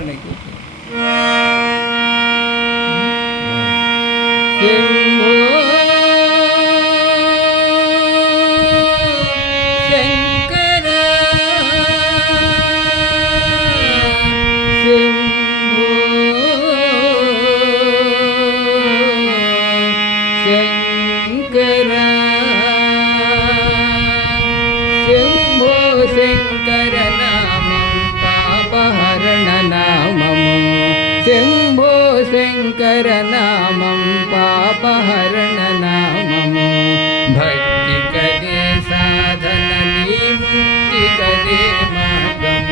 ಶ್ರವಣಕ್ಕೆ ಶಂಭೋ ಶಂಕರ ಶಂಭೋ ಶಂಕರ ಶಂಭೋ ಶಂಕರ ನಾಮಂ ಪಾಪಹರಣ ನಾಮಂ ಶಂಭೋ ಶಂಕರ ನಾಮಂ ಪಾಪಹರಣ ನಾಮಂ ಭಕ್ತಿ ಕದೆ ಸಾಧನ ಮುಕ್ತಿ ಕದೆ ಮಾರ್ಗಂ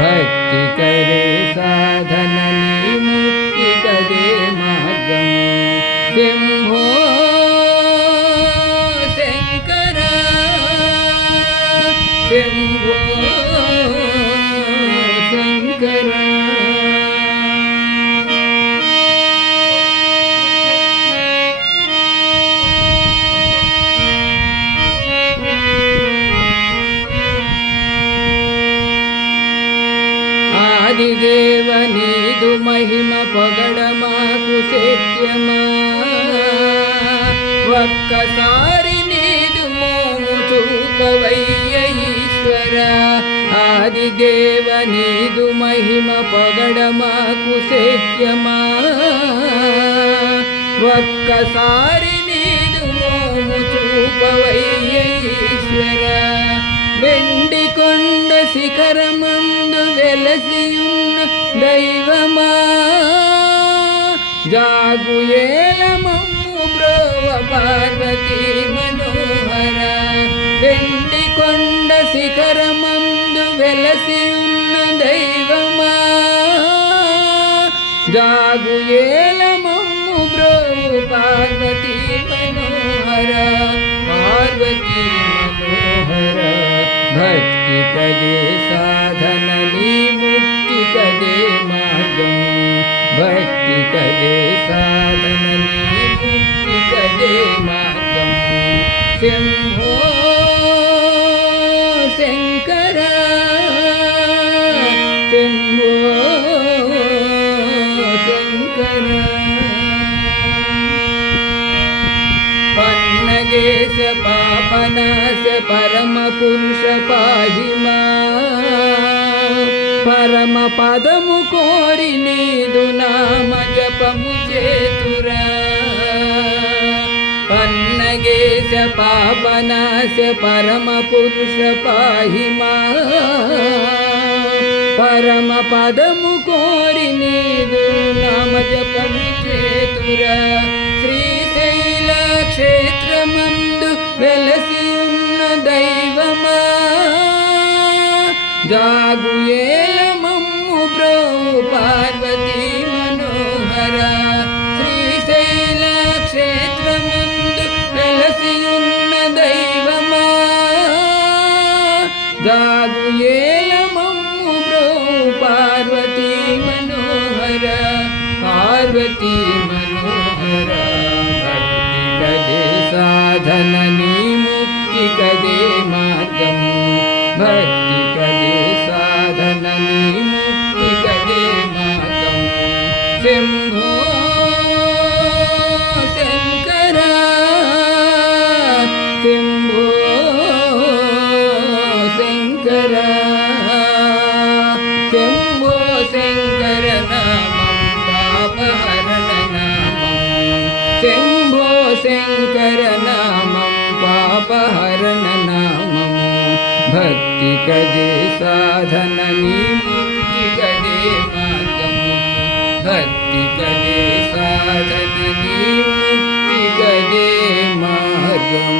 ಭಕ್ತಿ ಕದೆ ಸಾಧನ ಮುಕ್ತಿ ಕದೆ ಮಾರ್ಗಂ ಶಂಭೋ ಶಂಕರ ಶಂಭೋ ಶಂಕರ ఆదిదేవనీదు మహిమ పొగడమాకు సత్యమా ఒక్కసారి నీదు మోము చూపవయ్య ఈశ్వర ఆదిదేవనీదు మహిమ పొగడమాకు సత్యమా ఒక్కసారి నీదు మోము చూపవయ్య ఈశ్వర వెండి కొండ శిఖరమందు వెలసియున్న దైవమా జాగు ఏలమమ్ము బ్రోవ పార్వతీ మనోహర వెండి కొండ శిఖరమందు వెలసియున్న దైవమా జాగు ఏలమమ్ము బ్రోవ పార్వతీ మనోహర పార్వతీ మనోహర భక్తి కదే సాధన నీ ముక్తి కదే మార్గం భక్తి కదే సాధన నీ ముక్తి కదే మార్గం శంభో శంకర శంభో శంకర పన్నగేశ పాపనాశ పరమ పురుష పాహిమా పరమ పదము కోరి నీదు నామ జపము చేతురా పన్నగేశ పాపనాశ పరమ పురుష పాహిమా పరమ పదము కోరి నీదు నామ జపము చేతురా శ్రీశైల క్షేత్రమందు వెలసియున్న దైవమా జాగు ఏలమమ్ము బ్రోవు పార్వతీ మనోహర శ్రీశైల క్షేత్రమందు వెలసియున్న దైవమా జాగు ఏలమమ్ము బ్రోవు పార్వతీ మనోహర పార్వతీ మనోహర భక్తి కదే సాధన నీ ముక్తి కదే మార్గం భక్తి కదే సాధన నీ ముక్తి కదే మార్గం శంభో శంకర శంభో శంకర శంభో శంకర నామం పాపహరణ నామం శంభో శంకర నామం పాపహరణ నామం భక్తి కదే సాధన నీ ముక్తి కదే మార్గం భక్తి కదే సాధన నీ ముక్తి కదే మార్గం